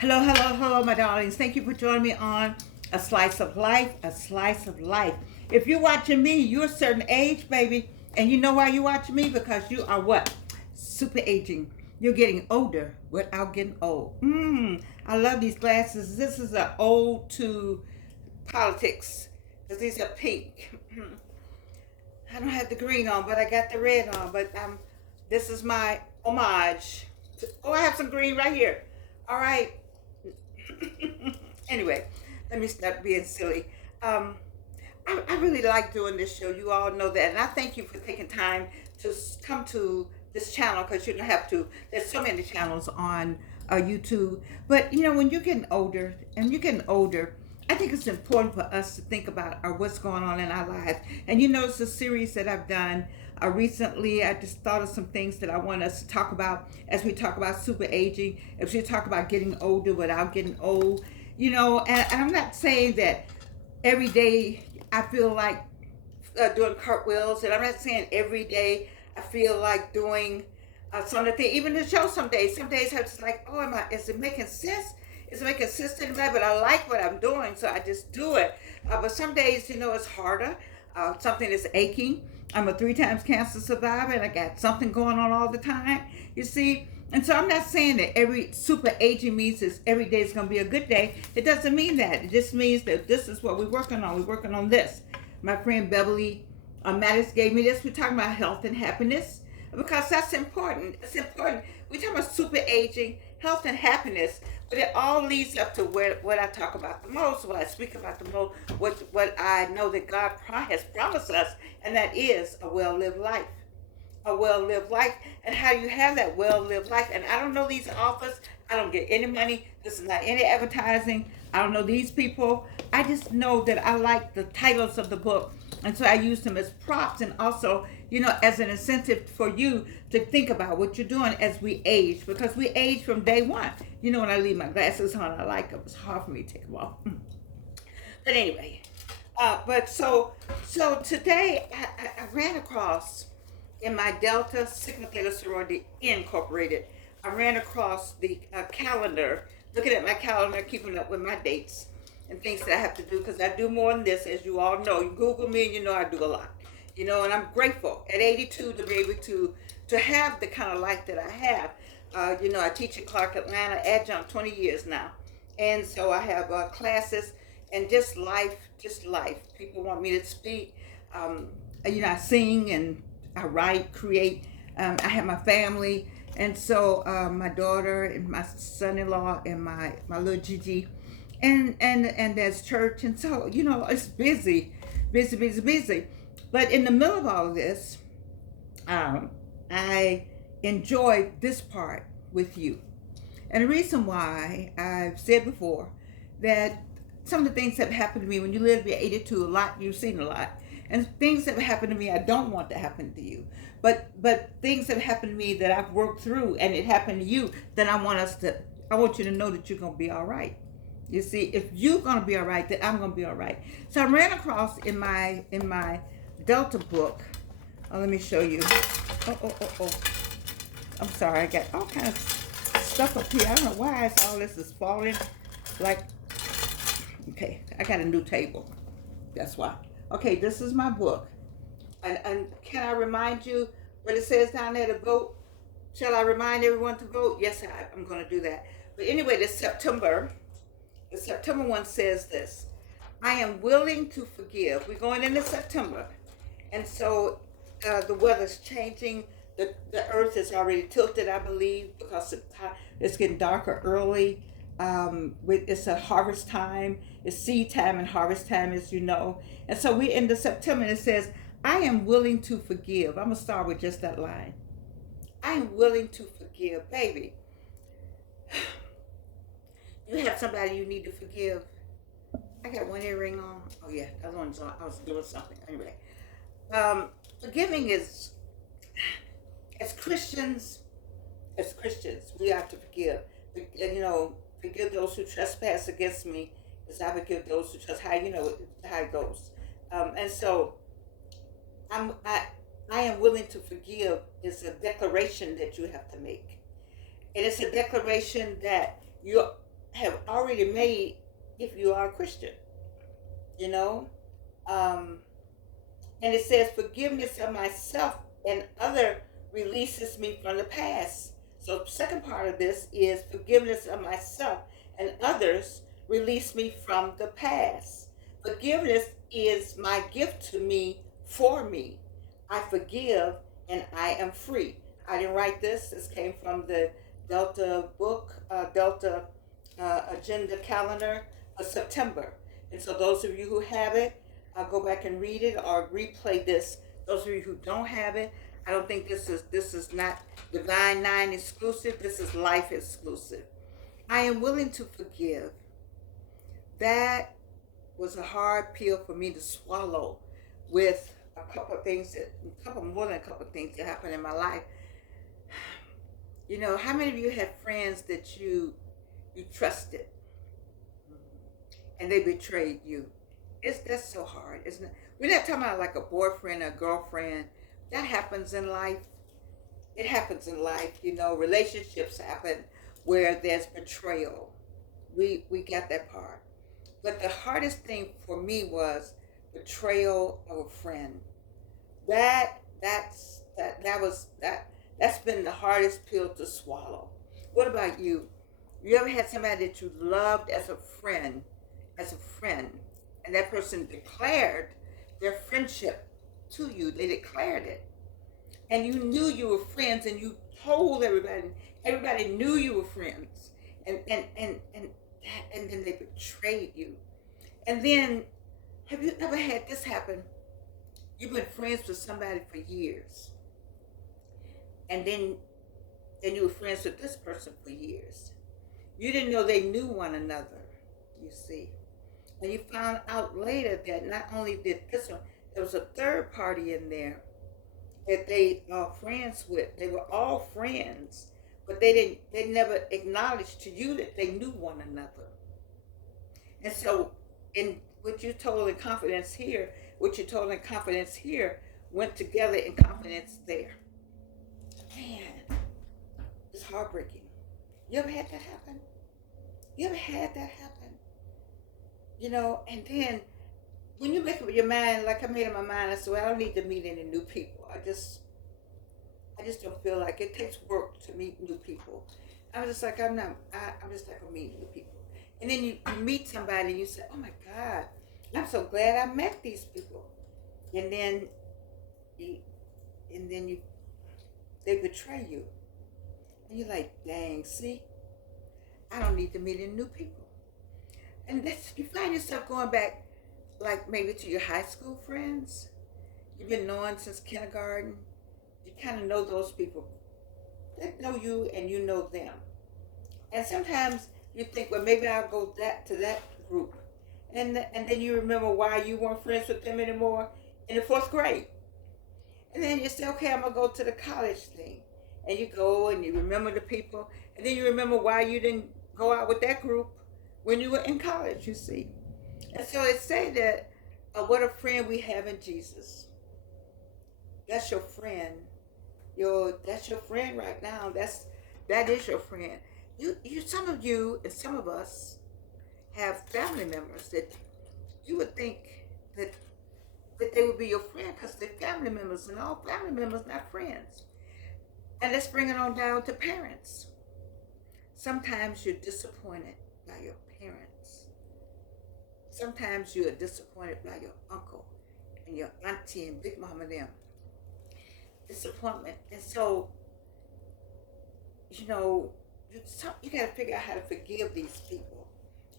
Hello, hello, hello, my darlings. Thank you for joining me on A Slice of Life, A Slice of Life. If you're watching me, you're a certain age, baby. And you know why you're watching me? Because you are what? Super aging. You're getting older without getting old. I love these glasses. This is an ode to politics. Because these are pink. I don't have the green on, but I got the red on. But this is my homage. Oh, I have some green right here. All right. Anyway, let me stop being silly. Um, I really like doing this show. You all know that. And I thank you for taking time to come to this channel because you don't have to. There's so many channels on YouTube. But, when you're getting older and you're getting older, I think it's important for us to think about what's going on in our lives. And it's a series that I've done recently. I just thought of some things that I want us to talk about as we talk about super aging, as we talk about getting older without getting old. And I'm not saying that every day I feel like doing cartwheels, and I'm not saying every day I feel like doing some of the things, even the show some days. Some days I'm just like, oh, is it making sense? Is it making sense to anybody? But I like what I'm doing, so I just do it. But some days, it's harder. Something is aching. I'm a 3 times cancer survivor, and I got something going on all the time, you see. And so I'm not saying that every super aging means is every day is going to be a good day. It doesn't mean that. It just means that this is what we're working on. We're working on this. My friend Beverly Mattis gave me this. We're talking about health and happiness because that's important. It's important. We're talking about super aging, health and happiness, but it all leads up to what I talk about the most, what I speak about the most, what I know that God has promised us, and that is a well-lived life. A well-lived life. And how you have that well-lived life. And I don't know these authors. I don't get any money. This is not any advertising. I don't know these people. I just know that I like the titles of the book. And so I use them as props and also, as an incentive for you to think about what you're doing as we age. Because we age from day one. When I leave my glasses on, I like them. It's hard for me to take them off. But anyway. So today I ran across in my Delta Sigma Theta Sorority Incorporated, I ran across the calendar, looking at my calendar, keeping up with my dates and things that I have to do, because I do more than this, as you all know. You Google me and you know I do a lot. And I'm grateful at 82 to be able to have the kind of life that I have. I teach at Clark Atlanta adjunct 20 years now. And so I have classes and just life. People want me to speak. I sing and I write, create. I have my family, and so my daughter and my son-in-law and my little Gigi, and there's church, and so it's busy, busy, busy, busy. But in the middle of all of this, I enjoy this part with you, and the reason why I've said before that some of the things that have happened to me when you live to be 82, a lot you've seen a lot. And things that have happened to me I don't want to happen to you. But things that have happened to me that I've worked through and it happened to you, then I want you to know that you're gonna be all right. You see, if you're gonna be all right, then I'm gonna be all right. So I ran across in my Delta book. Let me show you. Oh. I'm sorry, I got all kinds of stuff up here. I don't know why all this is falling. Okay, I got a new table. That's why. Okay, this is my book. And can I remind you what it says down there to vote? Shall I remind everyone to vote? Yes, I'm going to do that. But anyway, the September one says this: I am willing to forgive. We're going into September. And so the weather's changing. The earth is already tilted, I believe, because it's getting darker early. It's a harvest time. It's seed time and harvest time, as you know. And so we're into September, and it says, I am willing to forgive. I'm going to start with just that line. I am willing to forgive. Baby, you have somebody you need to forgive. I got one earring on. Oh, yeah, the other one's on. I was doing something. Anyway, forgiving is, as Christians, we have to forgive. And, forgive those who trespass against me, as I forgive those who trespass. How it goes. And so I am willing to forgive is a declaration that you have to make. And it's a declaration that have already made if you are a Christian, you know. Um, and it says, forgiveness of myself and other releases me from the past. So second part of this is forgiveness of myself and others release me from the past. Forgiveness is my gift to me for me. I forgive and I am free. I didn't write this. This came from the Delta book, Delta agenda calendar for September. And so those of you who have it, go back and read it or replay this. Those of you who don't have it, I don't think this is not Divine Nine exclusive. This is life exclusive. I am willing to forgive. That was a hard pill for me to swallow with a couple of things more than a couple of things that happened in my life. You know, how many of you had friends that you trusted and they betrayed you? That's so hard, isn't it? We're not talking about like a boyfriend or girlfriend. That happens in life. It happens in life, you know. Relationships happen where there's betrayal. We got that part. But the hardest thing for me was betrayal of a friend. That's been the hardest pill to swallow. What about you? You ever had somebody that you loved as a friend, and that person declared their friendship to you? They declared it, and you knew you were friends, and you told everybody. Everybody knew you were friends, and then they betrayed you. And then, have you ever had this happen? You've been friends with somebody for years, and then you were friends with this person for years. You didn't know they knew one another, you see. And you found out later that not only did this one, there was a third party in there that they are friends with. They were all friends, but they never acknowledged to you that they knew one another. And so in what you told in confidence here, what you told in confidence here went together in confidence there. Man, it's heartbreaking. You ever had that happen? You ever had that happen? You know, and then when you make up your mind, like I made up my mind, I said, well, I don't need to meet any new people. I just don't feel like it takes work to meet new people. I'm just like, I'm just not gonna meet new people. And then you meet somebody and you say, oh my God, I'm so glad I met these people. And then you, and then you, they betray you. And you're like, dang, see, I don't need to meet any new people. And that's, you find yourself going back, like maybe to your high school friends. You've been knowing since kindergarten. You kind of know those people. They know you and you know them. And sometimes you think, well, maybe I'll go to that group. And then you remember why you weren't friends with them anymore in the fourth grade. And then you say, okay, I'm going to go to the college thing. And you go and you remember the people. And then you remember why you didn't go out with that group when you were in college, you see. And so it say that what a friend we have in Jesus. That's your friend. That's your friend right now. That is your friend. You some of you and some of us have family members that you would think that they would be your friend because they're family members, and all family members not friends. And let's bring it on down to parents. Sometimes you're disappointed by your parents. Sometimes you are disappointed by your uncle and your auntie and big mama and them. Disappointment. And so, you know, you got to figure out how to forgive these people.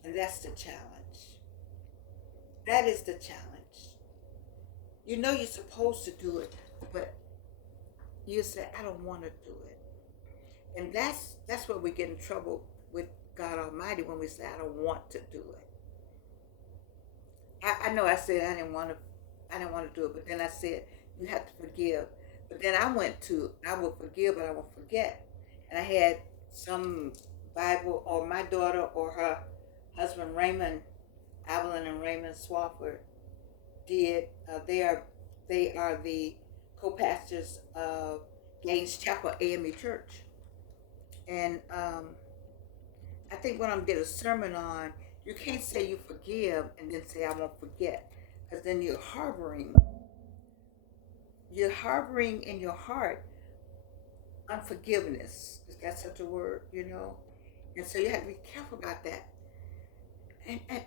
And that's the challenge. That is the challenge. You know you're supposed to do it, but you say, I don't want to do it. And that's where we get in trouble with God Almighty, when we say, I don't want to do it. I know I said I didn't want to do it, but then I said, you have to forgive. But then I will forgive, but I won't forget. And I had some Bible, or my daughter or her husband Raymond, Evelyn and Raymond Swafford did. They are the co-pastors of Gaines Chapel AME Church, and I think when I did a sermon on, you can't say you forgive and then say I won't forget, because then you're harboring in your heart unforgiveness. Is that such a word, you know? And so you have to be careful about that.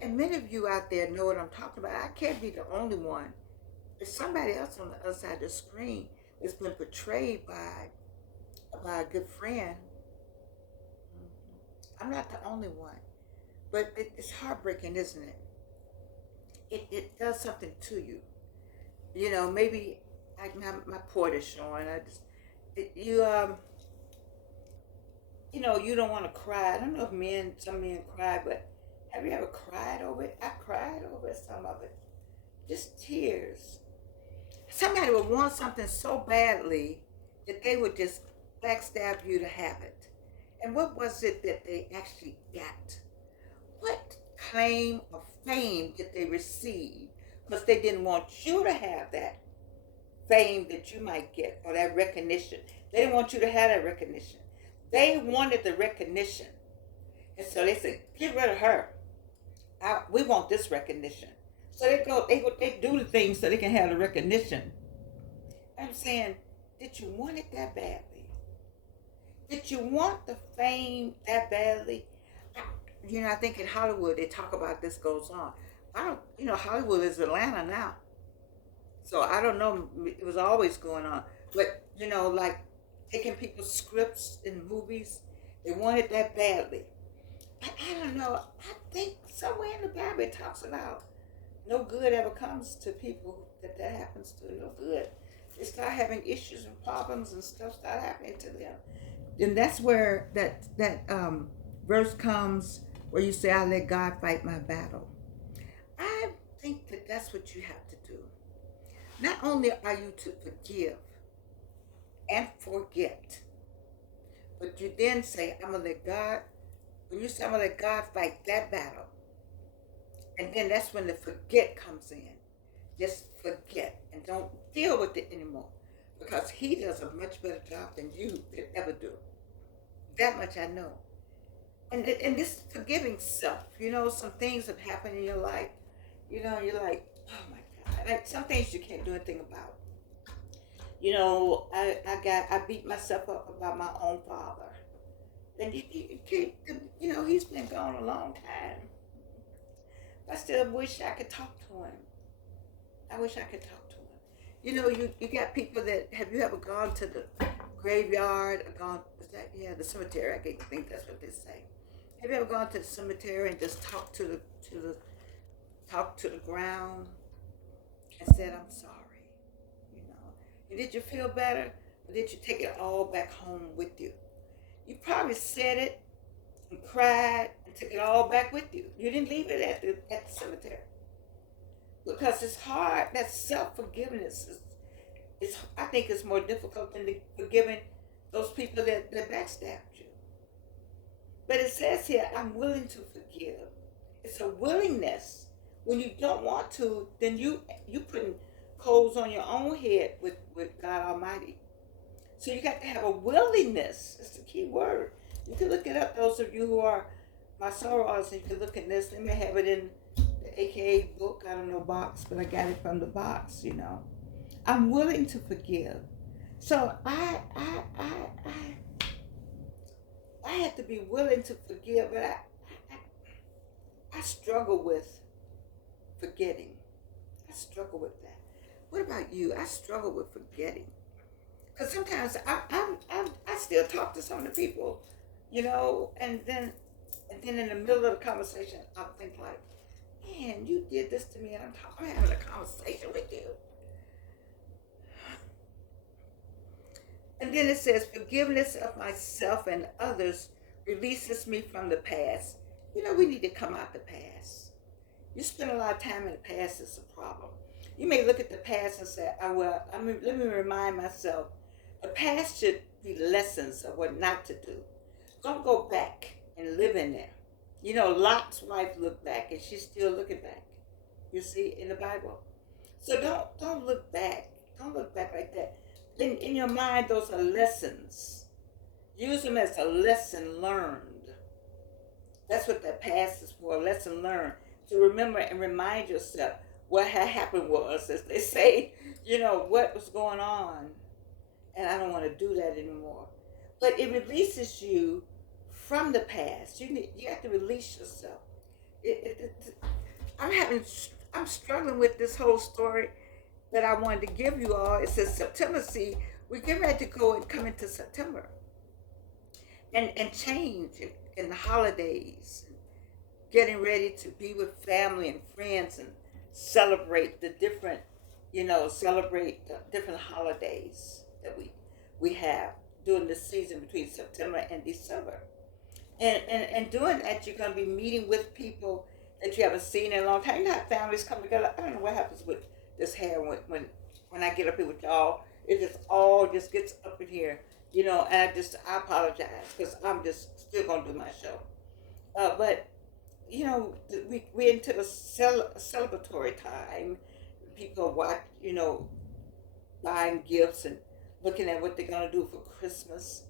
And many of you out there know what I'm talking about. I can't be the only one. There's somebody else on the other side of the screen that's been betrayed by a good friend. I'm not the only one. But it's heartbreaking, isn't it? It does something to you. You know, maybe my port is showing. I just, it, you know, you don't want to cry. I don't know if some men cry, but have you ever cried over it? I cried over some of it. Just tears. Somebody would want something so badly that they would just backstab you to have it. And what was it that they actually got? What claim of fame did they receive? Because they didn't want you to have that fame that you might get or that recognition. They didn't want you to have that recognition. They wanted the recognition. And so they said, get rid of her. We want this recognition. So they do the things so they can have the recognition. I'm saying, did you want it that badly? Did you want the fame that badly? You know, I think in Hollywood they talk about this goes on. I don't, you know, Hollywood is Atlanta now. So I don't know, it was always going on. But, you know, like taking people's scripts in movies, they want it that badly. I don't know, I think somewhere in the Bible it talks about no good ever comes to people that happens to, no good. They start having issues and problems and stuff start happening to them. And that's where that verse comes where you say, I let God fight my battle. I think that that's what you have to do. Not only are you to forgive and forget, but you then say, I'm going to let God, when you say I'm going to let God fight that battle, and then that's when the forget comes in. Just forget and don't deal with it anymore, because he does a much better job than you could ever do. That much I know. And this forgiving self, you know, some things have happened in your life, you know, you're like, oh my God. Like some things you can't do anything about. You know, I beat myself up about my own father. And you know, he's been gone a long time. I still wish I could talk to him. I wish I could talk to him. You know, you got people that, have you ever gone to the graveyard or the cemetery? I think that's what they say. Have you ever gone to the cemetery and just talked to the ground and said, I'm sorry, you know? And did you feel better? Or did you take it all back home with you? You probably said it and cried and took it all back with you. You didn't leave it at the cemetery. Because it's hard. That self-forgiveness is I think it's more difficult than forgiving those people that backstabbed you. But it says here, I'm willing to forgive. It's a willingness. When you don't want to, then you putting coals on your own head with God Almighty. So you got to have a willingness. That's the key word. You can look it up, those of you who are my sorors, and you can look at this. They may have it in the AKA book, I don't know, box, but I got it from the box, you know. I'm willing to forgive. So I have to be willing to forgive, but I struggle with forgetting. I struggle with that. What about you? I struggle with forgetting. Because sometimes I still talk to some of the people, you know, and then in the middle of the conversation, I'll think like, man, you did this to me, and I'm having a conversation with you. And then it says, forgiveness of myself and others releases me from the past. You know, we need to come out the past. You spend a lot of time in the past, it's a problem. You may look at the past and say, let me remind myself, the past should be lessons of what not to do. Don't go back and live in there. You know, Lot's wife looked back and she's still looking back. You see, in the Bible. So don't look back. Don't look back like that. In your mind, those are lessons. Use them as a lesson learned. That's what that past is for, a lesson learned. To remember and remind yourself what had happened was, as they say, what was going on. And I don't want to do that anymore. But it releases you from the past. You have to release yourself. I'm having, I'm struggling with this whole story that I wanted to give you all. It says September. See, we get ready to go and come into September, and change in the holidays, getting ready to be with family and friends and celebrate the different, celebrate the different holidays that we have during the season between September and December. And doing that, you're going to be meeting with people that you haven't seen in a long time. You know how families come together. I don't know what happens with this hair when I get up here with y'all. It just all just gets up in here, and I apologize because I'm just still going to do my show. But we into the celebratory time. People watch, buying gifts and looking at what they're gonna do for Christmas,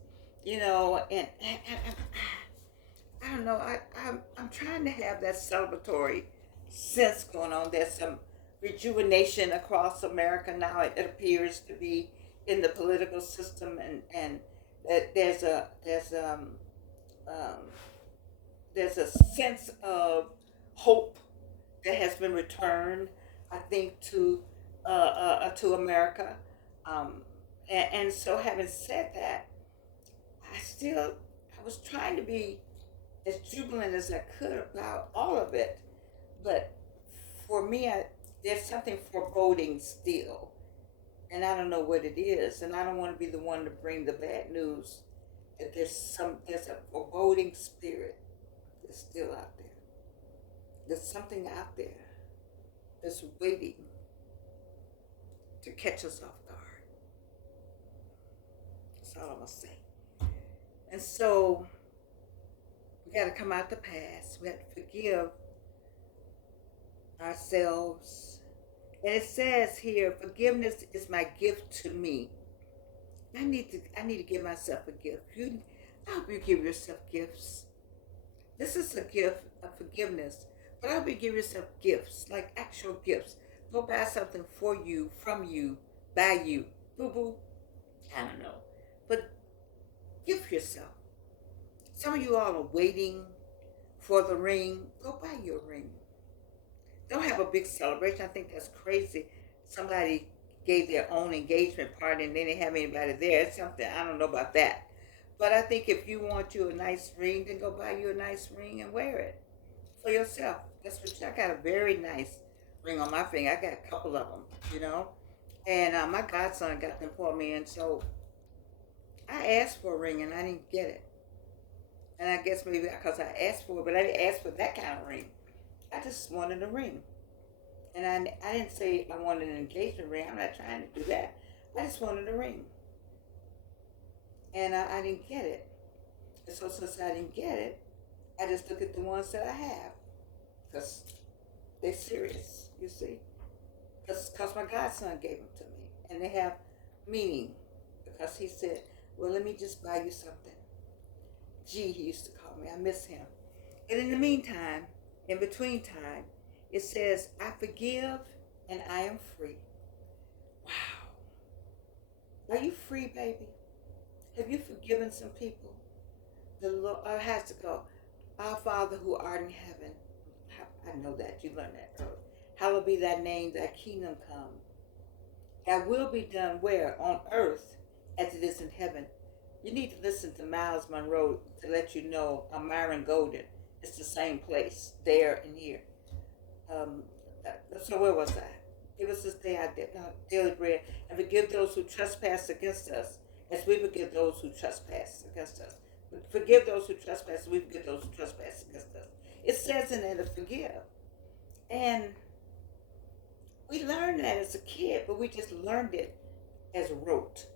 and I don't know. I'm trying to have that celebratory sense going on. There's some rejuvenation across America now. It appears to be in the political system, and that um, there's a sense of hope that has been returned, I think, to America. Um, and so, having said that, I was trying to be as jubilant as I could about all of it, but for me, there's something foreboding still, and I don't know what it is, and I don't want to be the one to bring the bad news. That there's a foreboding spirit that's still out there. There's something out there that's waiting to catch us off guard. That's all I'm gonna say. And so we got to come out the past. We have to forgive ourselves. And it says here, forgiveness is my gift to me. I need to give myself a gift. I hope you give yourself gifts. This is a gift of forgiveness. But I hope you give yourself gifts, like actual gifts. Go buy something for you, from you, by you. Boo boo. I don't know. But gift yourself. Some of you all are waiting for the ring. Go buy your ring. Don't have a big celebration. I think that's crazy. Somebody gave their own engagement party and they didn't have anybody there. It's something, I don't know about that. But I think if you want you a nice ring, then go buy you a nice ring and wear it for yourself. That's what I got, a very nice ring on my finger. I got a couple of them. And my godson got them for me, and so I asked for a ring and I didn't get it. And I guess maybe because I asked for it, but I didn't ask for that kind of ring. I just wanted a ring. And I didn't say I wanted an engagement ring. I'm not trying to do that. I just wanted a ring. And I didn't get it. And so since I didn't get it, I just look at the ones that I have. Because they're serious, you see. Because my godson gave them to me. And they have meaning. Because he said, well, let me just buy you something. G, he used to call me. I miss him. And in the meantime, in between time, it says, I forgive and I am free. Wow. Are you free, baby? Have you forgiven some people? The Lord has to go. Our Father who art in heaven. I know that. You learned that earlier. Hallowed be thy name, thy kingdom come. Thy will be done where? On earth as it is in heaven. You need to listen to Miles Monroe to let you know Myron Golden. It's the same place, there and here. So where was I? Give us this day our daily bread, and forgive those who trespass against us, as we forgive those who trespass against us. Forgive those who trespass, as we forgive those who trespass against us. It says in there to forgive. And we learned that as a kid, but we just learned it as rote.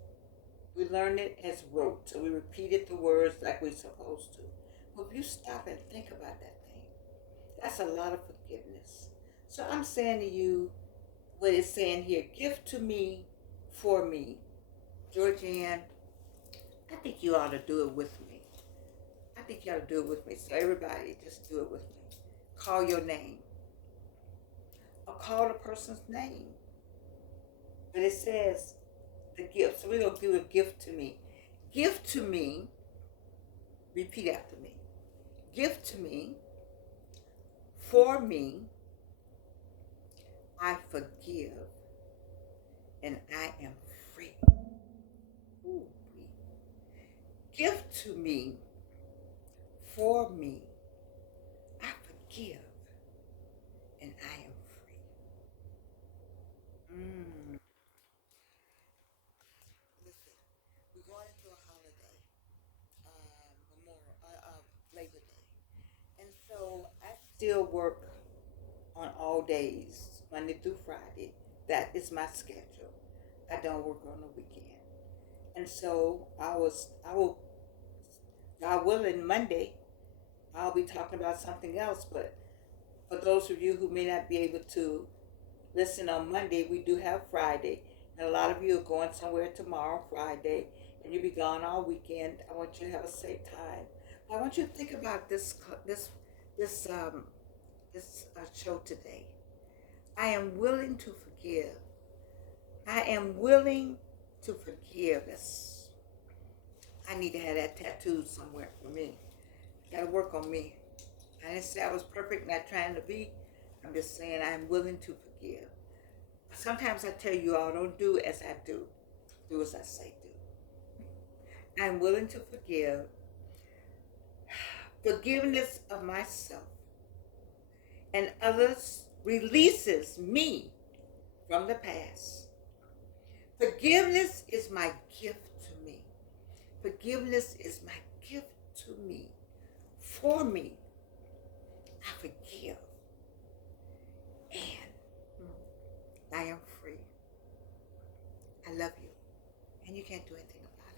We learned it as rote, so we repeated the words like we're supposed to. But if you stop and think about that thing, that's a lot of forgiveness. So I'm saying to you what it's saying here, give to me, for me. Georgianne, I think you ought to do it with me. I think you ought to do it with me. So everybody, just do it with me. Call your name. Or call the person's name. But it says the gift. So we're going to do a gift to me. Gift to me. Repeat after me. Gift to me. For me. I forgive. And I am free. Ooh. Gift to me. For me. I forgive. And I am free. Listen, we're going into a holiday, Labor Day. And so I still work on all days, Monday through Friday. That is my schedule. I don't work on the weekend. And so I will, God willing, Monday, I'll be talking about something else. But for those of you who may not be able to listen on Monday, we do have Friday. And a lot of you are going somewhere tomorrow, Friday, and you'll be gone all weekend. I want you to have a safe time. I want you to think about this show today. I am willing to forgive. I am willing to forgive. I need to have that tattooed somewhere for me. Gotta work on me. I didn't say I was perfect, not trying to be. I'm just saying I'm willing to forgive. Sometimes I tell you all, don't do as I do. Do as I say do. I'm willing to forgive. Forgiveness of myself and others releases me from the past. Forgiveness is my gift to me. Forgiveness is my gift to me. For me, I forgive. And I am free. I love you. And you can't do anything about